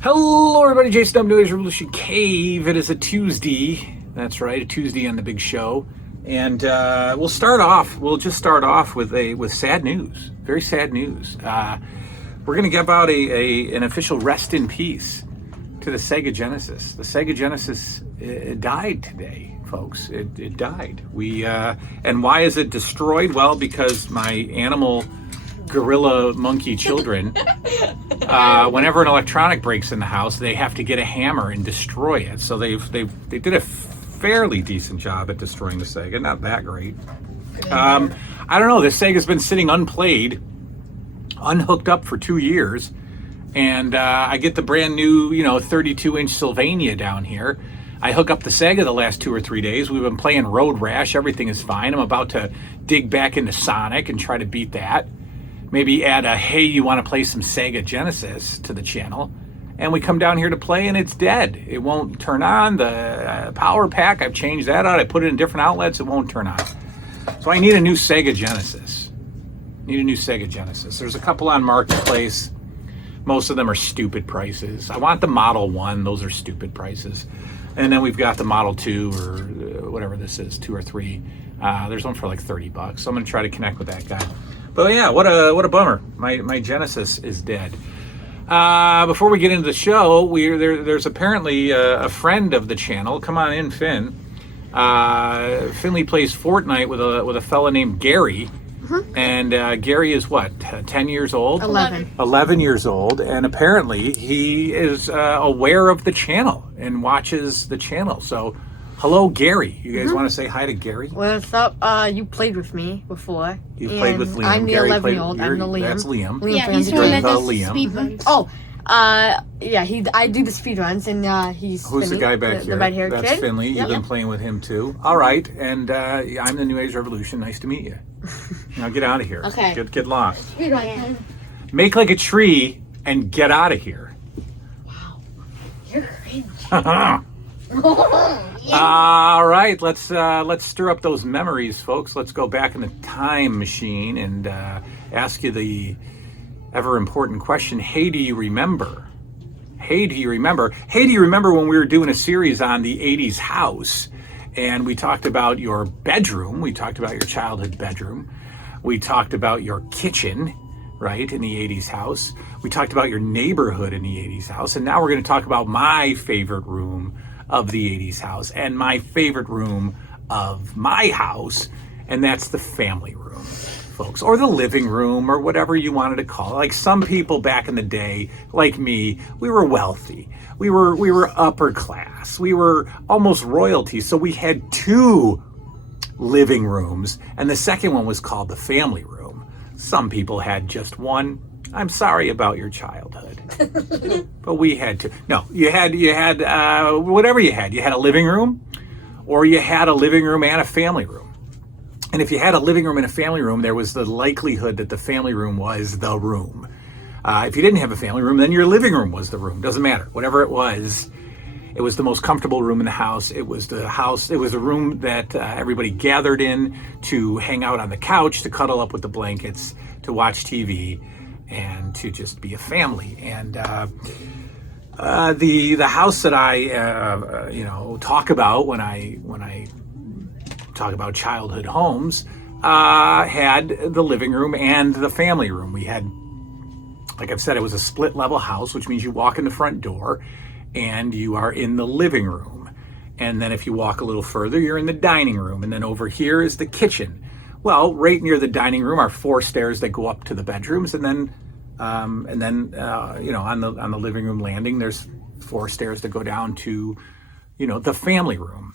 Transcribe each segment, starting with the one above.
Hello, everybody. Jason W. New Age Revolution Cave. It is a Tuesday. That's right, a Tuesday on the big show. And we'll just start off with sad news. Very sad news. We're going to give out an official rest in peace to the Sega Genesis. The Sega Genesis it died today, folks. It died. And why is it destroyed? Well, because my animal gorilla monkey children, whenever an electronic breaks in the house, they have to get a hammer and destroy it. So they did a fairly decent job at destroying the Sega. Not that great. I don't know. The Sega's been sitting unplayed, unhooked up for 2 years, and I get the brand new 32-inch Sylvania down here. I hook up the Sega the last 2 or 3 days. We've been playing Road Rash. Everything is fine. I'm about to dig back into Sonic and try to beat that. Maybe add a, hey, you want to play some Sega Genesis to the channel. And we come down here to play and it's dead. It won't turn on. The power pack, I've changed that out. I put it in different outlets. It won't turn on. So I need a new Sega Genesis. There's a couple on Marketplace. Most of them are stupid prices. I want the Model 1. Those are stupid prices. And then we've got the Model 2 or whatever this is, 2 or 3. There's one for like $30. So I'm going to try to connect with that guy. But yeah, what a bummer. My Genesis is dead. Before we get into the show, there's apparently a friend of the channel. Come on in, Finn. Finley plays Fortnite with a fella named Gary. Mm-hmm. And Gary is what, 10 years old? 11 years old. And apparently he is aware of the channel and watches the channel. So hello, Gary. You guys want to say hi to Gary? What's up? You played with me before. You played with Liam. I'm the 11-year-old. I'm the Liam. That's Liam. Yeah, he's the one that does Liam. speed runs. Oh, yeah. I do the speed runs, and he's Who's Finley, the guy back here? The red-haired kid. That's Finley. You've been playing with him too. All right, and I'm the New Age Revolution. Nice to meet you. Now get out of here. Okay. Get lost. Speed run. Make like a tree and get out of here. Wow, you're crazy. All right, let's stir up those memories, folks. Let's go back in the time machine and ask you the ever important question. Hey, do you remember? Hey, do you remember? Hey, do you remember when we were doing a series on the 80's house and we talked about your bedroom? We talked about your childhood bedroom. We talked about your kitchen, right, in the 80's house. We talked about your neighborhood in the 80's house. And now we're going to talk about my favorite room of the 80's house and my favorite room of my house, and that's the family room, folks, or the living room, or whatever you wanted to call it. Like some people back in the day, like me, we were wealthy. We were upper class. We were almost royalty. So we had 2 living rooms, and the second one was called the family room. Some people had just one. I'm sorry about your childhood, but we had to. No, you had whatever you had. You had a living room, or you had a living room and a family room. And if you had a living room and a family room, there was the likelihood that the family room was the room. If you didn't have a family room, then your living room was the room. Doesn't matter. Whatever it was the most comfortable room in the house. It was the house. It was the room that everybody gathered in to hang out on the couch, to cuddle up with the blankets, to watch TV, and to just be a family. And the house that I talk about when I talk about childhood homes had the living room and the family room. We had, like I've said, it was a split level house, which means you walk in the front door and you are in the living room. And then if you walk a little further, you're in the dining room. And then over here is the kitchen. Well, right near the dining room are 4 stairs that go up to the bedrooms, and then on the living room landing, there's 4 stairs that go down to, the family room,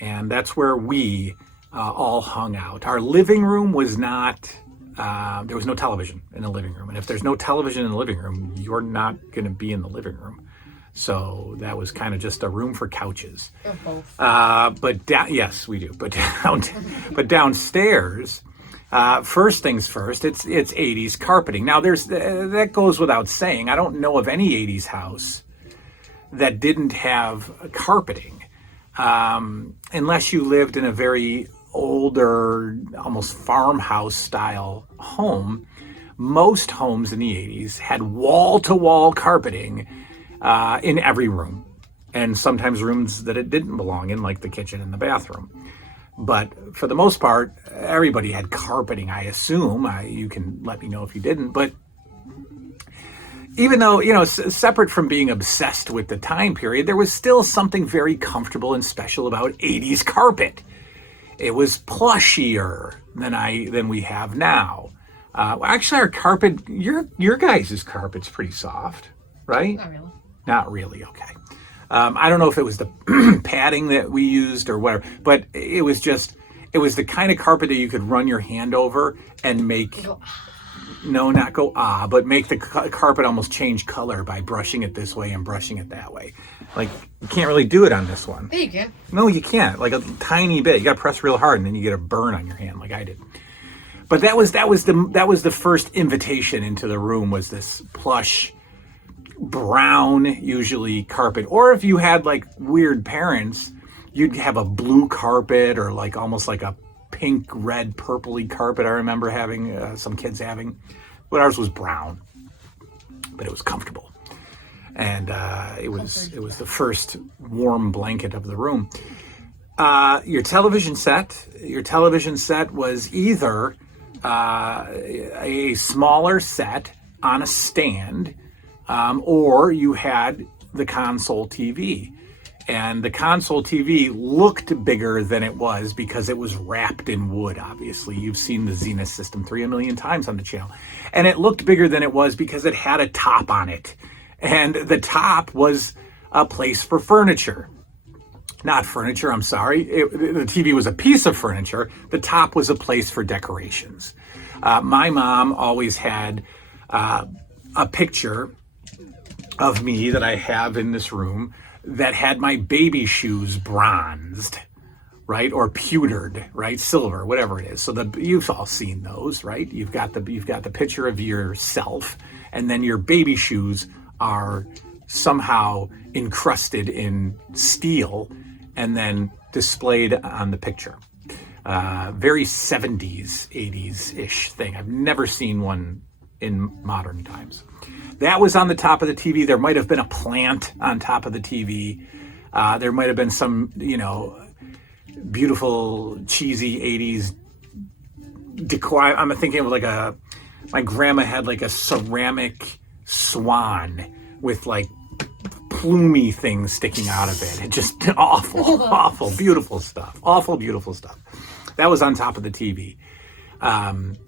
and that's where we all hung out. Our living room was not. There was no television in the living room, and if there's no television in the living room, you're not going to be in the living room. So that was kind of just a room for couches. Yes, we do. But downstairs, first things first, it's 80's carpeting. Now that goes without saying. I don't know of any 80's house that didn't have carpeting, unless you lived in a very older, almost farmhouse style home. most homes in the 80s had wall-to-wall carpeting in every room, and sometimes rooms that it didn't belong in, like the kitchen and the bathroom. But for the most part, everybody had carpeting, I assume. You can let me know if you didn't. But even though, separate from being obsessed with the time period, there was still something very comfortable and special about 80s carpet. It was plushier than we have now. Actually, our carpet, your guys' carpet's pretty soft, right? Not really. Not really, okay. I don't know if it was the padding that we used or whatever, but it was the kind of carpet that you could run your hand over and make, not go but make the carpet almost change color by brushing it this way and brushing it that way. Like, you can't really do it on this one. Yeah, you can. No, you can't. Like a tiny bit. You got to press real hard, and then you get a burn on your hand, like I did. But that was the first invitation into the room, was this plush brown, usually, carpet. Or if you had like weird parents, you'd have a blue carpet, or like almost like a pink, red, purpley carpet. I remember having some kids having, but ours was brown, but it was comfortable, and it was the first warm blanket of the room. Your television set was either a smaller set on a stand, or you had the console TV. And the console TV looked bigger than it was because it was wrapped in wood, obviously. You've seen the Zenith System 3 a million times on the channel. And it looked bigger than it was because it had a top on it. And the top was a place for furniture. Not furniture, I'm sorry. The TV was a piece of furniture. The top was a place for decorations. My mom always had a picture of me that I have in this room that had my baby shoes bronzed, right? Or pewtered, right? Silver, whatever it is. So you've all seen those, right? You've got the picture of yourself, and then your baby shoes are somehow encrusted in steel and then displayed on the picture. Very 70s, 80s-ish thing. I've never seen one in modern times. That was on the top of the TV. There might have been a plant on top of the TV. There might have been some, beautiful, cheesy 80s decor. I'm thinking of my grandma had like a ceramic swan with like plumy things sticking out of it. It just awful, beautiful stuff. Awful, beautiful stuff. That was on top of the TV. And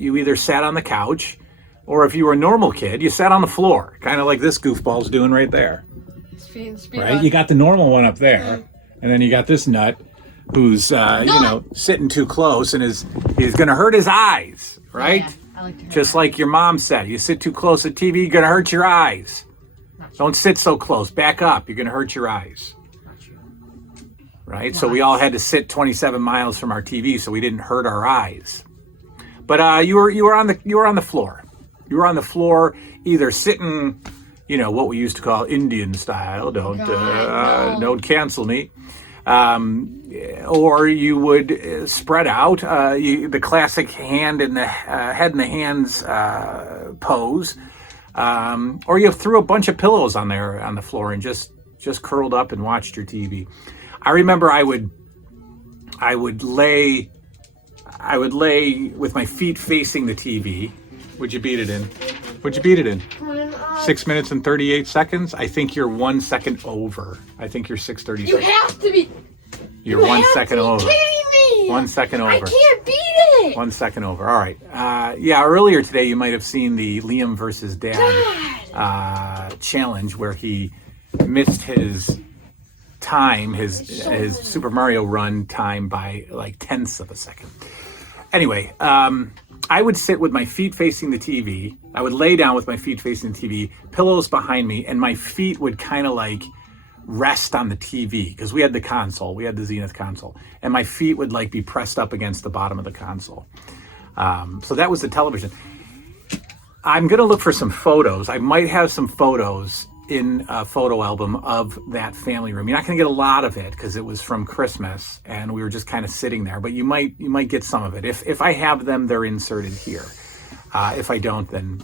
you either sat on the couch, or if you were a normal kid, you sat on the floor, kind of like this goofball's doing right there. Right? You got the normal one up there, and then you got this nut who's sitting too close and he's going to hurt his eyes, right? Yeah, I like to hurt Just like your mom said, you sit too close to TV, you're going to hurt your eyes. Don't sit so close. Back up. You're going to hurt your eyes. Right? So we all had to sit 27 miles from our TV so we didn't hurt our eyes. But you were on the floor. You were on the floor, either sitting, what we used to call Indian style. Don't cancel me. Or you would spread out, the classic head in the hands pose. Or you threw a bunch of pillows on the floor and just curled up and watched your TV. I remember I would lay with my feet facing the TV. What'd you beat it in? What'd you beat it in? 6 minutes and 38 seconds? I think you're 1 second over. I think you're 6:30. You have to be. You're 1 second over. Kidding me? 1 second over. I can't beat it. 1 second over. All right. Earlier today you might have seen the Liam versus Dad challenge where he missed his time, his Super Mario run time by like tenths of a second. Anyway, I would sit with my feet facing the TV. I would lay down with my feet facing the TV, pillows behind me, and my feet would kind of like rest on the TV because we had the console. We had the Zenith console. And my feet would like be pressed up against the bottom of the console. So that was the television. I'm going to look for some photos. I might have some photos in a photo album of that family room. You're not going to get a lot of it because it was from Christmas and we were just kind of sitting there, but you might get some of it. If I have them, they're inserted here. If I don't, then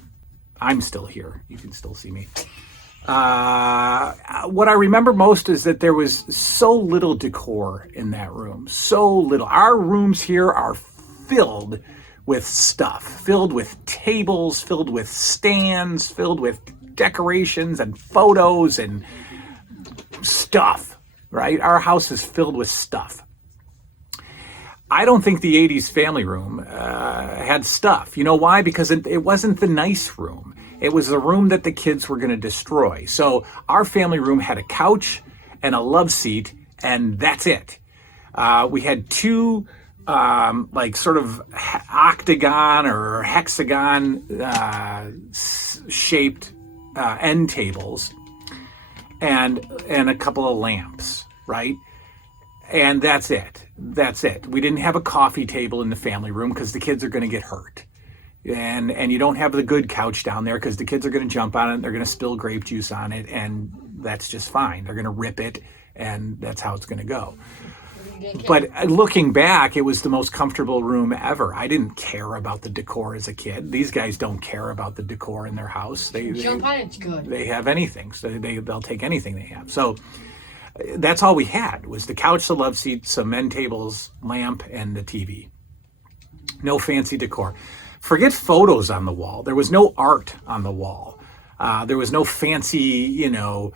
I'm still here. You can still see me. What I remember most is that there was so little decor in that room. So little. Our rooms here are filled with stuff, filled with tables, filled with stands, filled with decorations and photos and stuff, right? Our house is filled with stuff. I don't think the 80s family room had stuff. You know why? Because it wasn't the nice room. It was the room that the kids were going to destroy. So our family room had a couch and a love seat, and that's it. We had two sort of octagon or hexagon shaped end tables and a couple of lamps, right? And that's it. We didn't have a coffee table in the family room because the kids are going to get hurt. And you don't have the good couch down there because the kids are going to jump on it, they're going to spill grape juice on it, and that's just fine. They're going to rip it, and that's how it's going to go. But looking back, it was the most comfortable room ever. I didn't care about the decor as a kid. These guys don't care about the decor in their house. Jump on it's good. They have anything, so they'll take anything they have. So that's all we had was the couch, the love seat, some end tables, lamp, and the TV. No fancy decor. Forget photos on the wall. There was no art on the wall. There was no fancy, like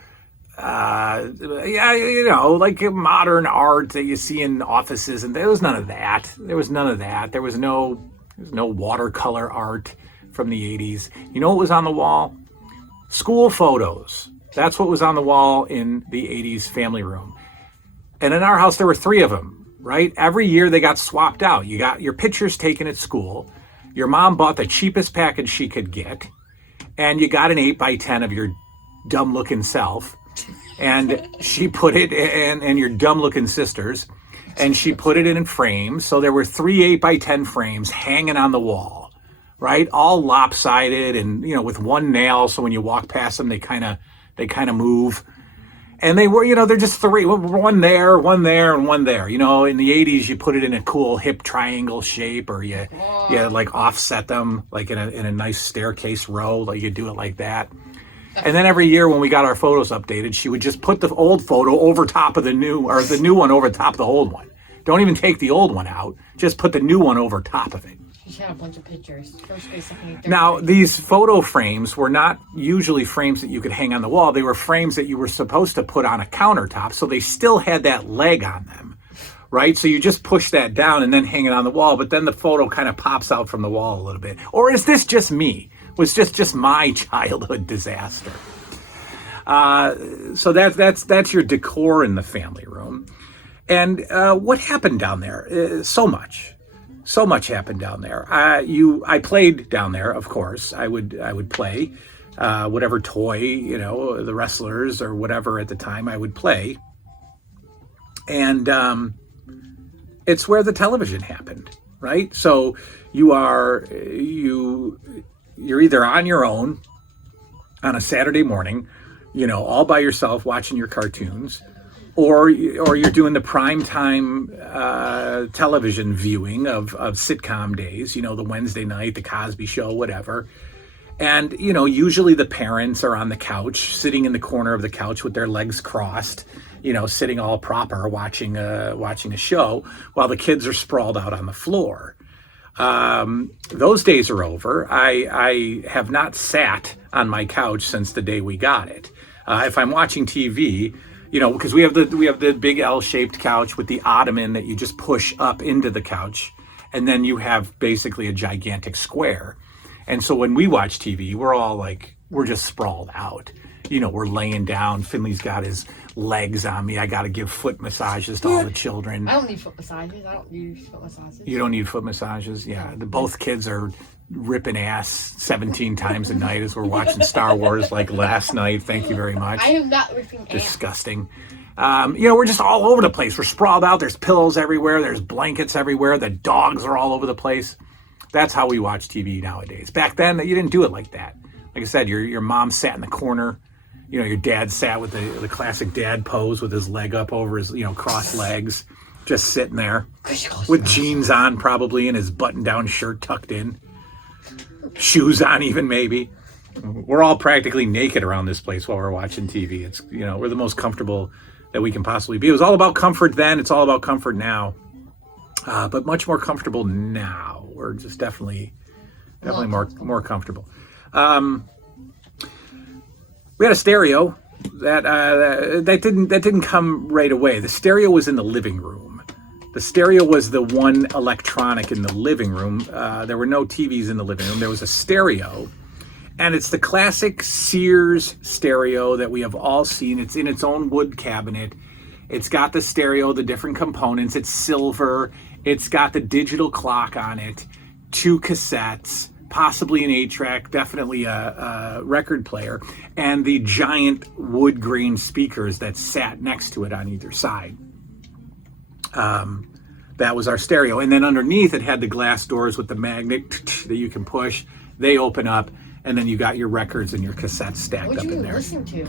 modern art that you see in offices, and there was none of that. There was no watercolor art from the 80s. You know what was on the wall? School photos. That's what was on the wall in the 80s family room. And in our house, there were 3 of them, right? Every year they got swapped out. You got your pictures taken at school. Your mom bought the cheapest package she could get, and you got an 8x10 of your dumb-looking self, and she put it in, and your dumb-looking sisters, and she put it in frames. So there were 3 8x10 frames hanging on the wall, right? All lopsided and, with one nail, so when you walk past them, they kind of move. And they were, they're just 3, one there, and one there. In the 80s, you put it in a cool hip triangle shape, or you like offset them like in a nice staircase row, like you do it like that. And then every year when we got our photos updated, she would just put the old photo over top of the new, or the new one over top of the old one. Don't even take the old one out, just put the new one over top of it. She had a bunch of pictures. Now, these photo frames were not usually frames that you could hang on the wall. They were frames that you were supposed to put on a countertop, so they still had that leg on them, right? So you just push that down and then hang it on the wall, but then the photo kind of pops out from the wall a little bit. Or is this just me? Was just my childhood disaster? So that's your decor in the family room. And what happened down there? So much happened down there. I played down there, of course. I would play whatever toy, the wrestlers or whatever at the time I would play. And it's where the television happened, right? So you're either on your own on a Saturday morning, all by yourself watching your cartoons, or you're doing the prime time television viewing of sitcom days, the Wednesday night, the Cosby Show, whatever. And, usually the parents are on the couch, sitting in the corner of the couch with their legs crossed, sitting all proper, watching a show, while the kids are sprawled out on the floor. Those days are over. I have not sat on my couch since the day we got it. If I'm watching TV, because we have the big L-shaped couch with the ottoman that you just push up into the couch, and then you have basically a gigantic square. And so when we watch TV, we're just sprawled out. We're laying down. Finley's got his legs on me. I got to give foot massages to all the children. I don't need foot massages. I don't use foot massages. You don't need foot massages? Yeah. Both kids are ripping ass 17 times a night as we're watching Star Wars like last night. Thank you very much. I am not ripping ass. Disgusting. We're just all over the place. We're sprawled out. There's pillows everywhere. There's blankets everywhere. The dogs are all over the place. That's how we watch TV nowadays. Back then, you didn't do it like that. Like I said, your mom sat in the corner, your dad sat with the classic dad pose with his leg up over his, crossed legs, just sitting there with jeans on probably and his button-down shirt tucked in, shoes on even maybe. We're all practically naked around this place while we're watching TV. It's, we're the most comfortable that we can possibly be. It was all about comfort then. It's all about comfort now. But much more comfortable now. We're just definitely more comfortable. We had a stereo that didn't come right away. The stereo was in the living room. The stereo was the one electronic in the living room. There were no TVs in the living room. There was a stereo, and it's the classic Sears stereo that we have all seen. It's in its own wood cabinet. It's got the stereo, the different components. It's silver. It's got the digital clock on it, 2 cassettes, possibly an 8-track, definitely a record player, and the giant wood grain speakers that sat next to it on either side. That was our stereo. And then underneath it had the glass doors with the magnet that you can push. They open up, and then you got your records and your cassettes stacked up in there. What did you listen to?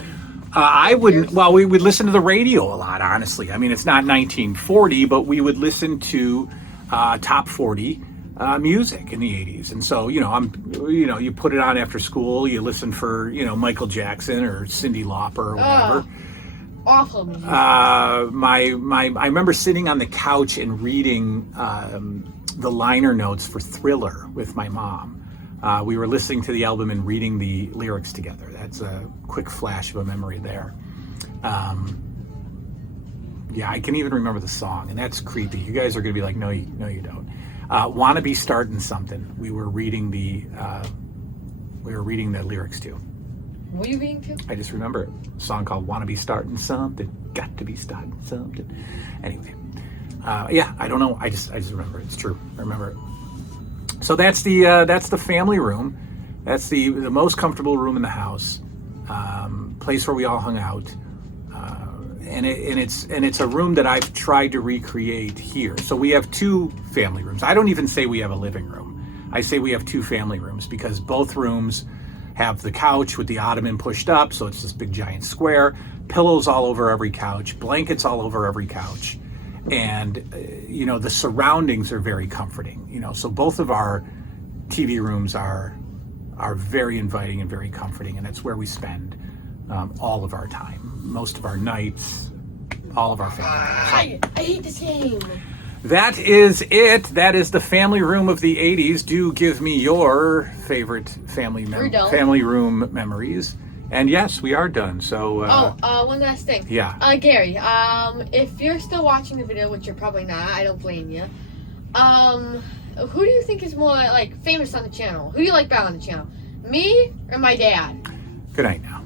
We would listen to the radio a lot, honestly. I mean, it's not 1940, but we would listen to top 40 music in the 80s. And so, you put it on after school, you listen for, Michael Jackson or Cyndi Lauper or whatever. Awful music. I remember sitting on the couch and reading the liner notes for Thriller with my mom. We were listening to the album and reading the lyrics together. That's a quick flash of a memory there. I can even remember the song, and that's creepy. You guys are going to be like, no, you don't. Wanna Be Startin' Something. We were reading the lyrics to. What are you reading to? I just remember a song called Wanna Be Startin' Something. Got to be starting something. Anyway, I don't know. I just remember it. It's true. I remember it. So that's the family room. That's the most comfortable room in the house. Place where we all hung out. And it's a room that I've tried to recreate here. So we have 2 family rooms. I don't even say we have a living room. I say we have 2 family rooms because both rooms have the couch with the ottoman pushed up, so it's this big giant square, pillows all over every couch, blankets all over every couch. And the surroundings are very comforting. So both of our TV rooms are very inviting and very comforting, and that's where we spend all of our time, most of our nights, all of our family. I hate this game. That is it. That is the family room of the 80s. Do give me your favorite family room memories. And yes, we are done. So. One last thing. Yeah. Gary, if you're still watching the video, which you're probably not, I don't blame you. Who do you think is more famous on the channel? Who do you like better on the channel? Me or my dad? Good night now.